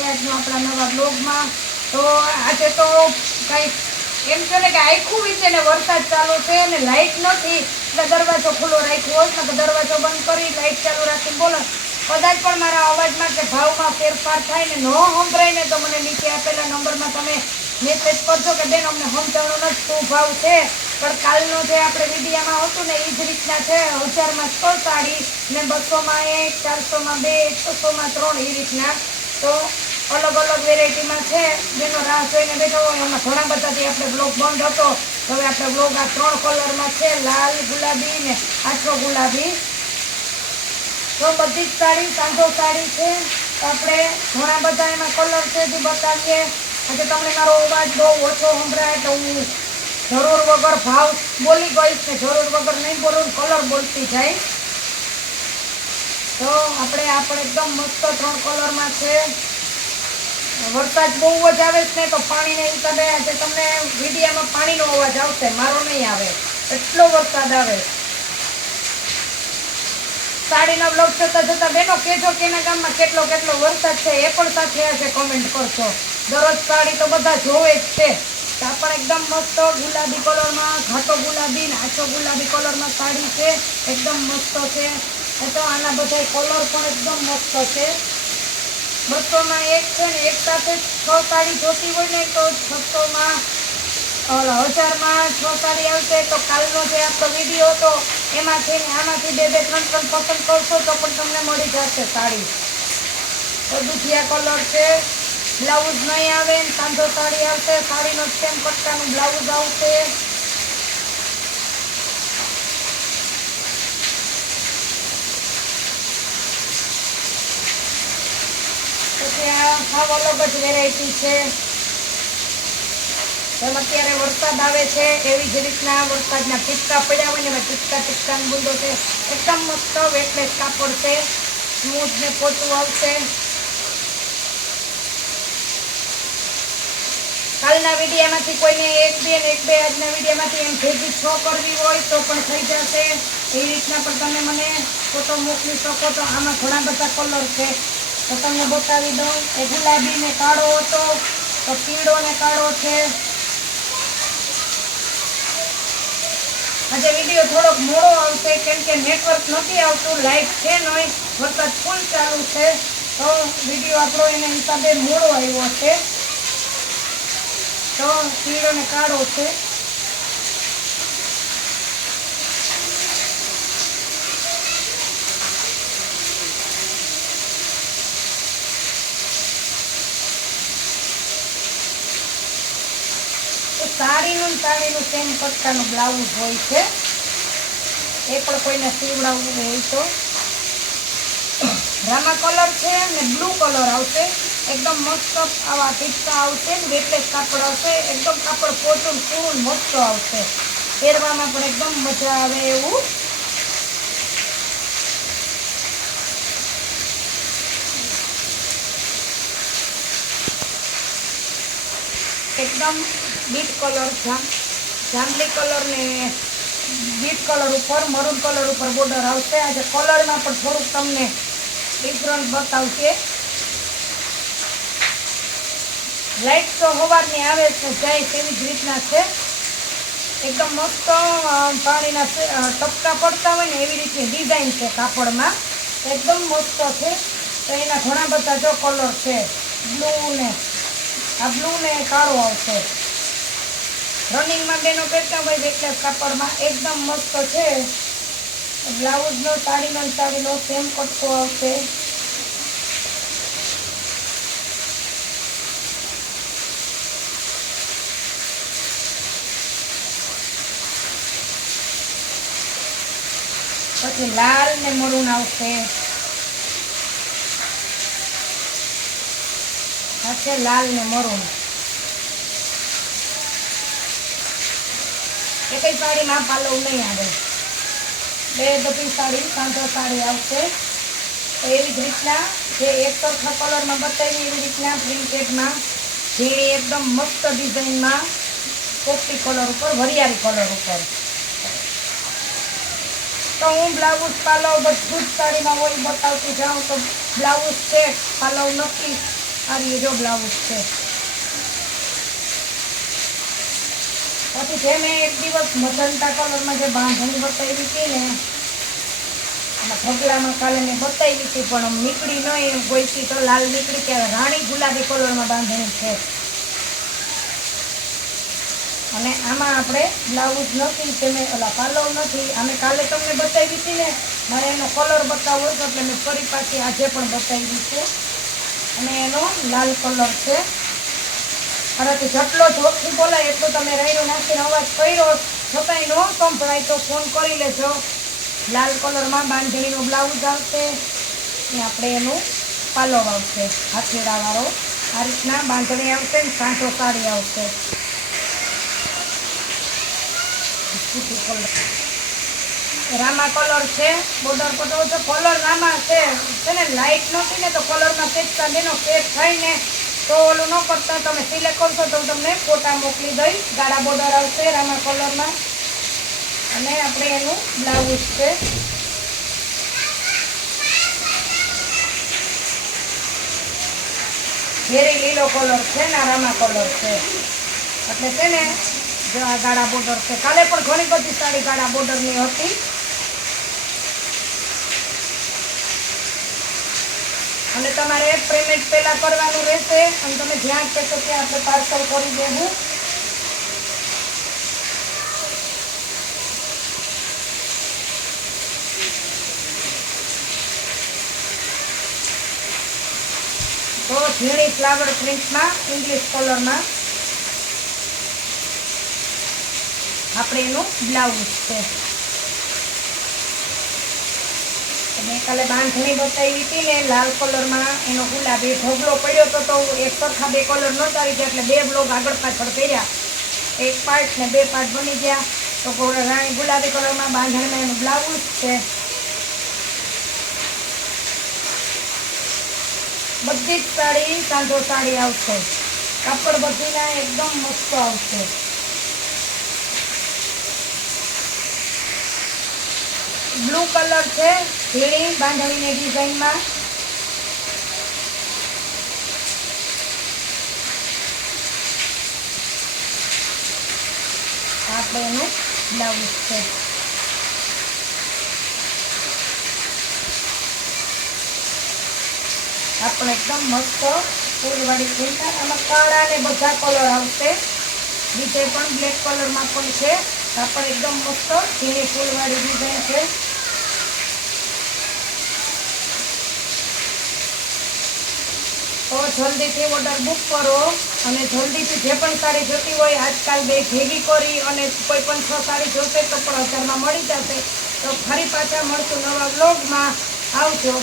છે આજનો આપણા નવા બ્લોગમાં તો આજે તો કંઈક એમ છે ને કે આખું વિશે ને વરસાદ ચાલુ છે ને લાઇટ નથી. એટલે દરવાજો ખુલ્લો રાખ્યો હોત ને દરવાજો બંધ કરી લાઇટ ચાલુ રાખીને બોલો. કદાચ પણ મારા અવાજમાં કે ભાવમાં ફેરફાર થાય ને ન સંભળાય તો મને નીચે આપેલા નંબરમાં તમે મેસેજ કરજો કે બેન, અમને સમજાવવાનો નથી શું ભાવ છે? પણ કાલનો જે આપણે મીડિયામાં હતું ને એ જ રીતના છે. હજારમાં છ સાડી ને બસોમાં એક, ચારસોમાં બે એકસોમાં ત્રણ એ રીતના. તો અલગ અલગ વેરાયટીમાં છે, જેનો રાહ જોઈને બેઠો હોય, એમાં ઘણા બધાથી આપણે બ્લોગ બંધ હતો. હવે આપણે બ્લોગ આ ત્રણ કલરમાં છે, લાલ, ગુલાબી ને આછો ગુલાબી. તો બધી જ સાડી, સાંધો સાડી છે. આપણે ઘણા બધા એમાં કલર છે, જે બતાવીએ. આજે તમને મારો અવાજ બહુ ઓછો સંભળાય તો હું જરૂર વગર ભાવ બોલી ગઈશ ને જરૂર વગર નહીં બોલું કલર બોલતી જાય. તો આપણે આપણે એકદમ મસ્ત ત્રણ કલરમાં છે. વરસાદ બહુ જ આવે છે ને તો પાણીને હિસાબે આજે તમને વિડીયામાં પાણીનો અવાજ આવશે, મારો નહીં આવે. એટલો વરસાદ આવે. સાડીના બ્લોક થતા થતા બેનો કેજો કે એના ગામમાં કેટલો કેટલો વરસાદ છે, એ પણ સાથે આજે કોમેન્ટ કરશો દરરોજ સાડી તો બધા જોવે જ છે. પણ એકદમ મસ્ત ગુલાબી કલરમાં ઘાટો ગુલાબી ને આછો ગુલાબી કલરમાં સાડી છે, એકદમ મસ્ત છે. તો આના બધા કલર પણ એકદમ મસ્ત છે. બસોમાં એક છે ને એક સાથે છ સાડી જોતી હોય ને તો છસોમાં ઓલા હજારમાં છ સાડી આવશે તો કાલનો જે આપણો વીડિયો હતો એમાંથી ને આમાંથી બે બે ત્રણ ત્રણ પસંદ કરશો તો પણ તમને મળી જશે સાડી તો દુધિયા કલર છે બ્લાઉઝ નહીં આવે ને સાંધો સાડી આવશે સાડીનો સેમ કટકાનું બ્લાઉઝ આવશે આ સાવ અલગ જ વેરાયટી છે. જેમ અત્યારે વરસાદ આવે છે, એવી જ રીતના વરસાદના ટીપકા પડ્યા હોય ને એમાં ટીપકા ટીપકાનો બુંદો છે. એકદમ મસ્ત વેટલેસ કાપડ છે સ્મૂથ ને પોતું આવશે. કાલના વિડીયામાંથી કોઈને એક બે ને એક બે આજના વિડીયામાંથી એમ ભેગી છ કરવી હોય તો પણ થઈ જશે. એ રીતના પણ તમે મને ફોટો મોકલી શકો તો આમાં ઘણા બધા કલર છે. તો તમને બતાવી દઉં. એ ગુલાબી ને કાળો હતો, તો પીળો ને કાળો છે. આજે વીડિયો થોડોક મોડો આવશે, કેમ કે નેટવર્ક નથી આવતું લાઈટ છે નહીં વરસાદ ફૂલ ચાલુ છે. તો વીડિયો આપણો એના હિસાબે મોડો આવ્યો છે તો પીળો ને કાળો છે. સાડીનું સાડીનું સેમ કટકાનું બ્લાઉઝ હોય છે. એ પણ કોઈને સીવડાવવું હોય તો. રામા કલર છે ને બ્લુ કલર આવશે. એકદમ મસ્ત આવા ટીપકા આવશે ને વેટલેસ કાપડ આવશે. એકદમ કાપડ પોચું પૂરું મસ્ત આવશે. પહેરવામાં પણ એકદમ મજા આવે એવું. એકદમ બીટ કલર, જામ, જાંબલી કલર ને બીટ કલર ઉપર, મરૂન કલર ઉપર બોર્ડર આવશે. આજે કલરમાં પણ થોડુંક તમને ડિફરન્ટ બતાવશે. લાઇટ તો હોવાની આવે છે, જાય તેવી જ રીતના છે. એકદમ મસ્ત પાણીના ટપકા પડતા હોય ને એવી રીતની ડિઝાઇન છે કાપડમાં. એકદમ મસ્ત છે. તો એના ઘણા બધા જો કલર છે. બ્લુ ને આ બ્લુ ને કાળો આવશે. રનિંગમાં બેનો પહેરતા હોય એટલે કાપડમાં એકદમ મસ્ત છે. બ્લાઉઝનો સાડીનો સાડીનો સેમ કટકો આવશે. પછી લાલ ને મરૂન આવશે. આ છે લાલ ને મરૂન. એકઈ સાડીમાં પાલવ નહીં આવે. બે બધી સાડી સાંધો સાડી આવશે. તો એવી જ રીતના જે એક સરખા કલરમાં બતાવી, એવી રીતના પ્રિન્ટેડમાં ઝીણી એકદમ મસ્ત ડિઝાઇનમાં પોપટી કલર ઉપર, વરિયાળી કલર ઉપર. તો હું બ્લાઉઝ પાલવ બધું જ સાડીમાં હોય બતાવતી જાઉં તો બ્લાઉઝ છે, પાલવ નથી જો બ્લાઉઝ છે પછી જે મેં એક દિવસ મજંટા કલરમાં જે બાંધણી બતાવી હતી ને આમાં ઢગલામાં કાલે મેં બતાવી હતી પણ નીકળી નહીં એમ ગોઈતી તો લાલ નીકળી કે રાણી ગુલાબી કલરમાં બાંધણી છે અને આમાં આપણે બ્લાઉઝ નથી કે મેં ઓલા પાલવ નથી અમે કાલે તમને બતાવી હતી ને મારે એનો કલર બતાવવો હતો એટલે મેં ફરી પાછી આજે પણ બતાવી છે અને એનો લાલ કલર છે. મારાથી જેટલો જોરથી બોલાય એટલું તમે રાયડો નાખીને અવાજ કર્યો છતાંય ન સંભળાય તો ફોન કરી લેજો. લાલ કલરમાં બાંધણીનો બ્લાઉઝ આવશે. ને આપણે એનું પાલો આવશે, હાથેડાવાળો. આ રીતના બાંધણી આવશે ને સાંઠો સાડી આવશે. રામા કલર છે બોર્ડર પટો તો કલર રામા છે. છે ને લાઇટ નહોતી ને તો કલરમાં તેજતા બેનો પેટ થઈને તો ઓલું ન કરતા. તમે સિલેક્ટ કરશો તો તમને ફોટા મોકલી દઈશ. ગાળા બોર્ડર આવશે રામા કલરમાં અને આપણે એનું બ્લાઉઝ છે. ઘેરી લીલો કલર છે ને રામા કલર છે. એટલે છે ને જો બોર્ડર છે. કાલે પણ ઘણી બધી સાડી ગાળા બોર્ડરની હતી. અને તમારે પેમેન્ટ પહેલા કરવાનું રહેશે. અને તમે જ્યાં કહેશો ત્યાં આપણે પાર્સલ કરી દેવું. તો ઝીણી ફ્લાવર પ્રિન્ટમાં ઇંગ્લિશ કલરમાં આપણે એનું બ્લાઉઝ છે. મેં કાલે બાંધણી બતાવી હતી ને, લાલ કલરમાં એનો ગુલાબી ઢોગલો પડ્યો હતો તો એક સરખા બે કલર ન આવી ગયા, એટલે બે બ્લોગ આગળ પાછળ કર્યા. એક પાર્ટ ને બે પાર્ટ બની ગયા. તો રાણી ગુલાબી કલરમાં બાંધણીમાં એનું બ્લાઉઝ છે. બધી જ સાડી સાંજો સાડી આવશે. કાપડ બધીના એકદમ મસ્ત આવશે. બ્લુ કલર છે ઝીણી બાંધણીની ડિઝાઇનમાં. આપણે એકદમ મસ્ત ફૂલવાળી પ્રિન્ટર આમાં કાળા ને બધા કલર આવશે. બીજે પણ બ્લેક કલરમાં પણ છે. આપણે એકદમ મસ્ત, ઝીણી ફૂલવાળી ડિઝાઇન છે. તો જલ્દીથી ઓર્ડર બુક કરો અને જલ્દીથી જે પણ સાડી જોતી હોય, આજકાલ બે ભેગી કરી અને કોઈ પણ છ સાડી જોશે તો પણ હજારમાં મળી જશે. તો ફરી પાછા મળશું નવા બ્લોગમાં આવજો.